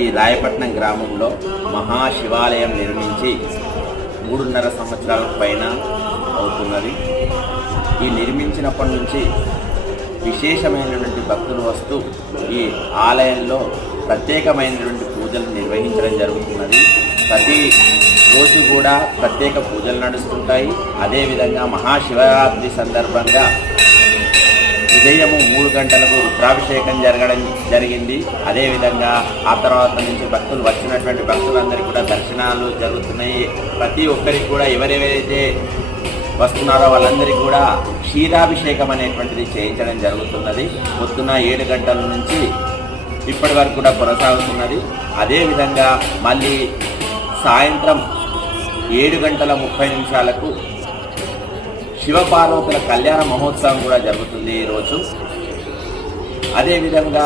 ఈ రాయపట్నం గ్రామంలో మహాశివాలయం నిర్మించి 3.5 సంవత్సరాల పైన అవుతున్నది. ఈ నిర్మించినప్పటి నుంచి విశేషమైనటువంటి భక్తులు వస్తూ ఈ ఆలయంలో ప్రత్యేకమైనటువంటి పూజలు నిర్వహించడం జరుగుతున్నది. ప్రతి రోజు కూడా ప్రత్యేక పూజలు నడుస్తుంటాయి. అదేవిధంగా మహాశివరాత్రి సందర్భంగా ఉదయము 3 గంటలకు రుద్రాభిషేకం జరిగింది. అదేవిధంగా ఆ తర్వాత నుంచి భక్తులు వచ్చినటువంటి భక్తులందరికీ కూడా దర్శనాలు జరుగుతున్నాయి. ప్రతి ఒక్కరికి కూడా ఎవరెవరైతే వస్తున్నారో వాళ్ళందరికీ కూడా క్షీరాభిషేకం అనేటువంటిది చేయించడం జరుగుతున్నది. పొద్దున 7 గంటల నుంచి ఇప్పటి వరకు కూడా కొనసాగుతున్నది. అదేవిధంగా మళ్ళీ సాయంత్రం 7:30 శివపార్వతుల కళ్యాణ మహోత్సవం కూడా జరుగుతుంది ఈరోజు. అదేవిధంగా